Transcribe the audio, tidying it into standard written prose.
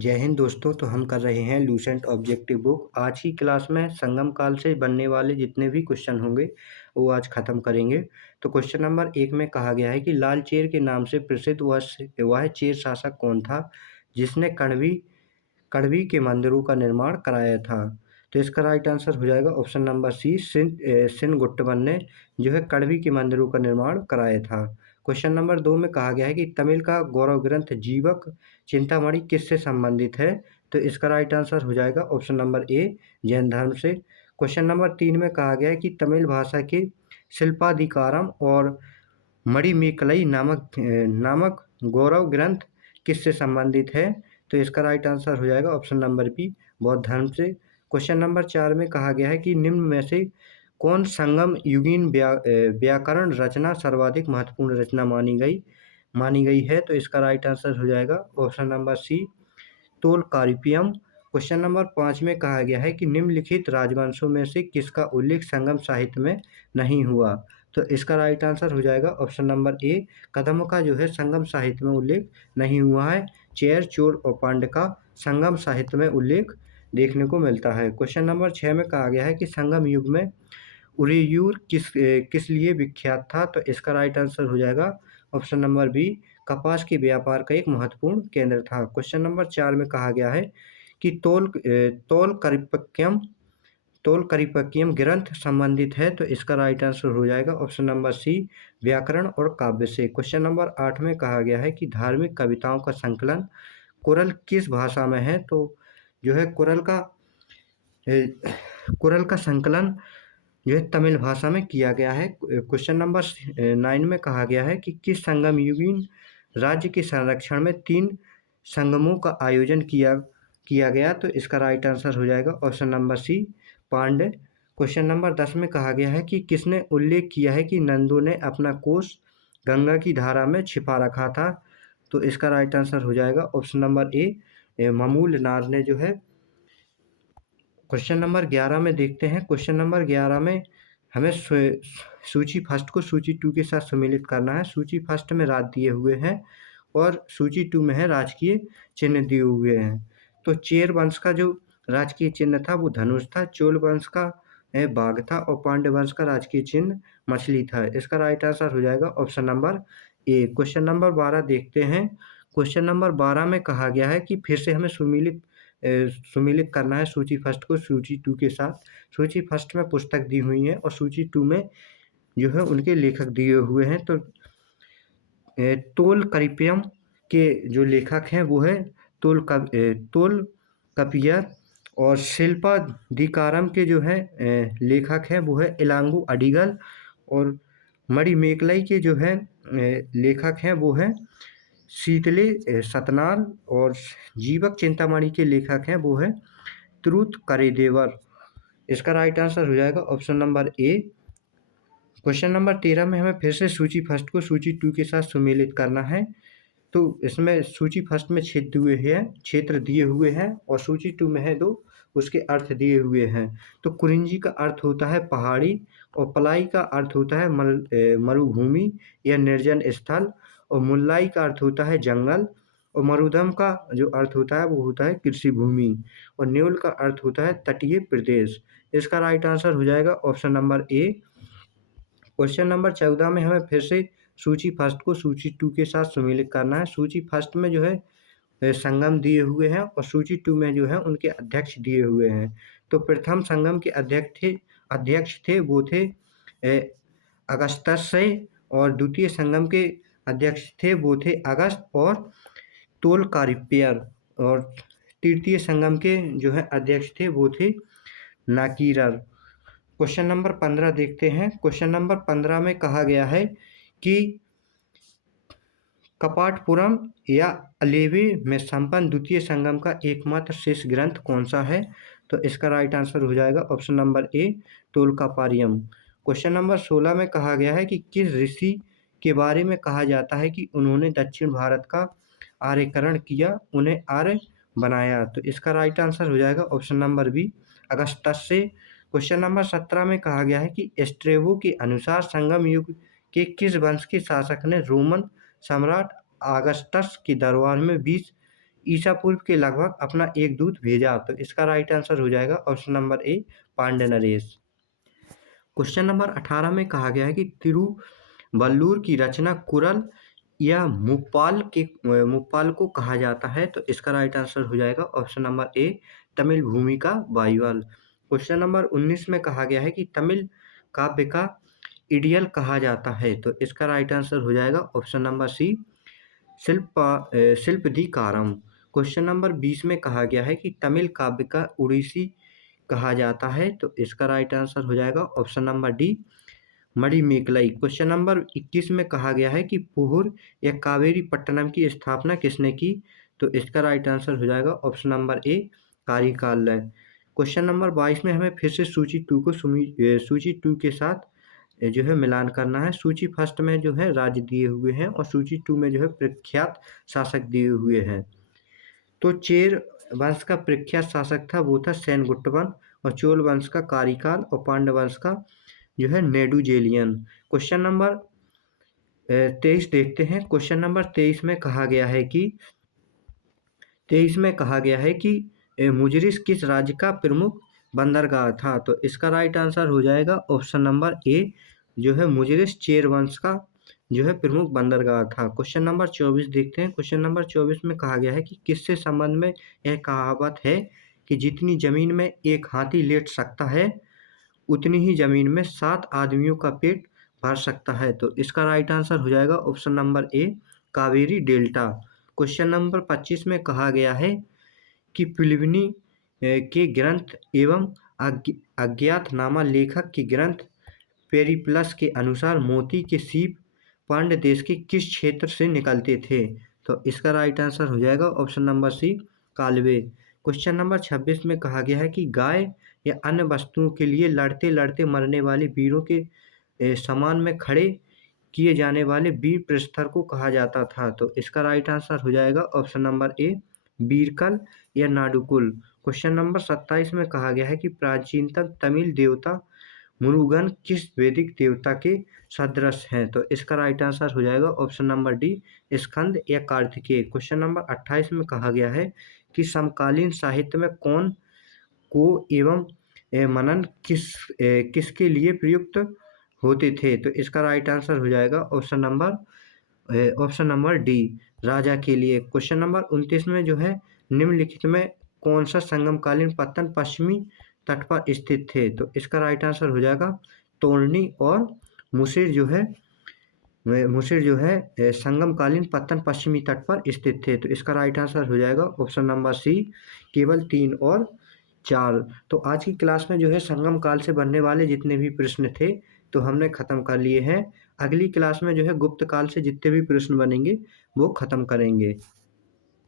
जय हिंद दोस्तों। तो हम कर रहे हैं लूसेंट ऑब्जेक्टिव बुक। आज की क्लास में संगम काल से बनने वाले जितने भी क्वेश्चन होंगे वो आज ख़त्म करेंगे। तो क्वेश्चन नंबर 1 में कहा गया है कि लाल चेर के नाम से प्रसिद्ध वह चेर शासक कौन था जिसने कड़वी के मंदिरों का निर्माण कराया था। तो इसका राइट आंसर हो जाएगा ऑप्शन नंबर सी, सिनगुट्टवन ने जो है कड़वी के मंदिरों का निर्माण कराया था। क्वेश्चन नंबर 2 में कहा गया है कि तमिल का गौरव ग्रंथ जीवक चिंतामणि किससे संबंधित है। तो इसका राइट आंसर हो जाएगा ऑप्शन नंबर ए, जैन धर्म से। क्वेश्चन नंबर 3 में कहा गया है कि तमिल भाषा के शिल्पाधिकारम और मणिमेकलई नामक गौरव ग्रंथ किससे संबंधित है। तो इसका राइट आंसर हो जाएगा ऑप्शन नंबर बी, बौद्ध धर्म से। क्वेश्चन नंबर 4 में कहा गया है कि निम्न में से कौन संगम युगीन व्याकरण रचना सर्वाधिक महत्वपूर्ण रचना मानी गई है। तो इसका राइट आंसर हो जाएगा option number C, Tolkappiyam. Question number 5 में कहा गया है कि निम्नलिखित राजवंशों में से किसका उल्लेख संगम साहित्य में नहीं हुआ। तो इसका राइट आंसर हो जाएगा ऑप्शन नंबर ए, कदम का जो है संगम साहित्य में उल्लेख नहीं हुआ है। चेर, चोल और पांड्य का संगम साहित्य में उल्लेख देखने को मिलता है। क्वेश्चन नंबर 6 में कहा गया है कि संगम युग में उरेयूर किस लिए विख्यात था। तो इसका राइट आंसर हो जाएगा ऑप्शन नंबर बी, कपास के व्यापार का एक महत्वपूर्ण केंद्र था। क्वेश्चन नंबर 4 में कहा गया है कि तोल करिपक्यम ग्रंथ संबंधित है। तो इसका राइट आंसर हो जाएगा ऑप्शन नंबर सी, व्याकरण और काव्य से। क्वेश्चन नंबर 8 में कहा गया है कि धार्मिक कविताओं का संकलन कुरल किस भाषा में है। तो जो है कुरल का संकलन जो है तमिल भाषा में किया गया है। क्वेश्चन नंबर 9 में कहा गया है कि किस संगम युगीन राज्य के संरक्षण में 3 संगमों का आयोजन किया गया। तो इसका राइट आंसर हो जाएगा option number C, Pandya. Question number 10 में कहा गया है कि किसने उल्लेख किया है कि नंदू ने अपना कोष गंगा की धारा में छिपा रखा था। तो इसका राइट आंसर हो जाएगा ऑप्शन नंबर ए, ममूल नार ने जो है। क्वेश्चन नंबर 11 में देखते हैं। क्वेश्चन नंबर 11 में हमें सूची फर्स्ट को सूची 2 के साथ सम्मिलित करना है। सूची फर्स्ट में राज दिए हुए हैं और सूची 2 में है राजकीय चिन्ह दिए हुए हैं। तो चेर वंश का जो राजकीय चिन्ह था वो धनुष था, चोल वंश का बाघ था और पांड्य वंश का राजकीय चिन्ह मछली था। इसका राइट आंसर हो जाएगा ऑप्शन नंबर ए। क्वेश्चन नंबर 12 देखते हैं। क्वेश्चन नंबर 12 में कहा गया है कि फिर से हमें सुमिलित करना है सूची फर्स्ट को सूची 2 के साथ। सूची फर्स्ट में पुस्तक दी हुई है और सूची 2 में जो है उनके लेखक दिए हुए हैं। तो तोलकाप्पियम के जो लेखक हैं वो है तोलकाप्पियर और शिल्पाधिकारम के जो है लेखक हैं वो है इलांगू अडिगल और मणिमेकलाई के जो है लेखक हैं वो है शीतले सतनार और जीवक चिंतामणि के लेखक हैं वो है त्रुत करेदेवर। इसका राइट आंसर हो जाएगा ऑप्शन नंबर ए। क्वेश्चन नंबर 13 में हमें फिर से सूची फर्स्ट को सूची 2 के साथ सुमेलित करना है। तो इसमें सूची फर्स्ट में क्षेत्र दिए हुए हैं और सूची 2 में है 2 उसके अर्थ दिए हुए हैं। तो कुरिंजी का अर्थ होता है पहाड़ी और पलाई का अर्थ होता है मरुभूमि या निर्जन स्थल और मुल्लाई का अर्थ होता है जंगल और मरुधम का जो अर्थ होता है वो होता है कृषि भूमि और न्यूल का अर्थ होता है तटीय प्रदेश। इसका राइट आंसर हो जाएगा ऑप्शन नंबर ए। क्वेश्चन नंबर 14 में हमें फिर से सूची फर्स्ट को सूची 2 के साथ सम्मिलित करना है। सूची फर्स्ट में जो है संगम दिए हुए हैं और सूची 2 में जो है उनके अध्यक्ष दिए हुए हैं। तो प्रथम संगम के अध्यक्ष थे वो थे अगस्त्य और द्वितीय संगम के अध्यक्ष थे वो थे अगस्त और तोलकाप्पियर और तृतीय संगम के जो है अध्यक्ष थे वो थे नाकीरर। क्वेश्चन नंबर 15 देखते हैं। क्वेश्चन नंबर 15 में कहा गया है कि कपाटपुरम या अलेवी में संपन्न द्वितीय संगम का एकमात्र शेष ग्रंथ कौन सा है। तो इसका राइट आंसर हो जाएगा ऑप्शन नंबर ए, तोलकाप्पियम। क्वेश्चन नंबर 16 में कहा गया है कि किस ऋषि के बारे में कहा जाता है कि उन्होंने दक्षिण भारत का आर्यकरण किया, उन्हें आर्य बनाया। तो इसका राइट आंसर हो जाएगा option number B, Agastya. Question number 17 में कहा गया है कि स्ट्रेबो के अनुसार संगम युग के किस वंश के शासक ने रोमन सम्राट ऑगस्टस के दरबार में 20 ईसा पूर्व के लगभग अपना एक दूत भेजा? तो इसका राइट आंसर हो जाएगा ऑप्शन नंबर ए, पांड्य नरेश। क्वेश्चन नंबर 18 में कहा गया है कि तिरुवल्लुवर की रचना कुरल या मुप्पाल को कहा जाता है? तो इसका राइट आंसर हो जाएगा ऑप्शन नंबर ए, तमिल भूमि का बाइबल। क्वेश्चन नंबर 19 में कहा गया है कि तमिल काव्य का इडियल कहा जाता है? तो इसका राइट आंसर हो जाएगा option number c, Silappatikaram. Question number 20 में कहा गया है कि तमिल काव्य का उड़ीसी कहा जाता है? तो इसका राइट आंसर हो जाएगा option number D, Manimekalai. Question number 21 में कहा गया है कि पुहुर या कावेरी पट्टनम की स्थापना किसने की? तो इसका राइट आंसर हो जाएगा option number a, Karikal. Question number 22 में हमें फिर से सूची 2 को सूची 2 के साथ जो है मिलान करना है। सूची फर्स्ट में जो है राज्य दिए हुए हैं और सूची 2 में जो है प्रख्यात शासक दिए हुए हैं। तो चेर वंश का प्रख्यात शासक था वो था सेनगुट्टवन, और चोल वंश का कारिकाल, और पांड्य वंश का जो है नेडुजेलियन। क्वेश्चन नंबर 23 देखते हैं। क्वेश्चन नंबर 23 में कहा गया है कि मुजरिस किस राज्य का प्रमुख बंदरगाह था? तो इसका राइट आंसर हो जाएगा ऑप्शन नंबर ए, जो है मुजरिस चेर वंश का जो है प्रमुख बंदरगाह था। क्वेश्चन नंबर 24 देखते हैं। क्वेश्चन नंबर 24 में कहा गया है कि किससे संबंध में यह कहावत है कि जितनी जमीन में एक हाथी लेट सकता है उतनी ही जमीन में 7 आदमियों का पेट भर सकता है? तो इसका राइट आंसर हो जाएगा ऑप्शन नंबर ए, कावेरी डेल्टा। क्वेश्चन नंबर 25 में कहा गया है कि प्लिनी के ग्रंथ एवं अज्ञातनामा लेखक के ग्रंथ पेरिप्लस के अनुसार मोती के सीप पांड्य देश के किस क्षेत्र से निकलते थे? तो इसका राइट आंसर हो जाएगा ऑप्शन नंबर सी, कालवे। क्वेश्चन नंबर 26 में कहा गया है कि गाय या अन्य वस्तुओं के लिए लड़ते लड़ते मरने वाले वीरों के समान में खड़े किए जाने वाले वीर प्रस्तर को कहा जाता था? तो इसका राइट आंसर हो जाएगा ऑप्शन नंबर ए, बीरकल या नाडुकुल। क्वेश्चन नंबर 27 में कहा गया है कि प्राचीनतम तमिल देवता मुरुगन किस वैदिक देवता के सदृश हैं? तो इसका राइट आंसर हो जाएगा ऑप्शन नंबर डी, स्कंद या कार्तिकेय। क्वेश्चन नंबर 28 में कहा गया है कि समकालीन साहित्य में कौन को एवं मनन किसके लिए प्रयुक्त होते थे? तो इसका राइट आंसर हो जाएगा ऑप्शन नंबर डी, राजा के लिए। क्वेश्चन नंबर 29 में जो है निम्नलिखित में कौन सा संगमकालीन पत्तन पश्चिमी तट पर स्थित थे? तो इसका राइट आंसर हो जाएगा तोरनी और मुसिर जो है संगमकालीन पत्तन पश्चिमी तट पर स्थित थे। तो इसका राइट आंसर हो जाएगा ऑप्शन नंबर सी, केवल 3 और 4। तो आज की क्लास में जो है संगम काल से बनने वाले जितने भी प्रश्न थे तो हमने ख़त्म कर लिए हैं। अगली क्लास में जो है गुप्त काल से जितने भी प्रश्न बनेंगे वो ख़त्म करेंगे।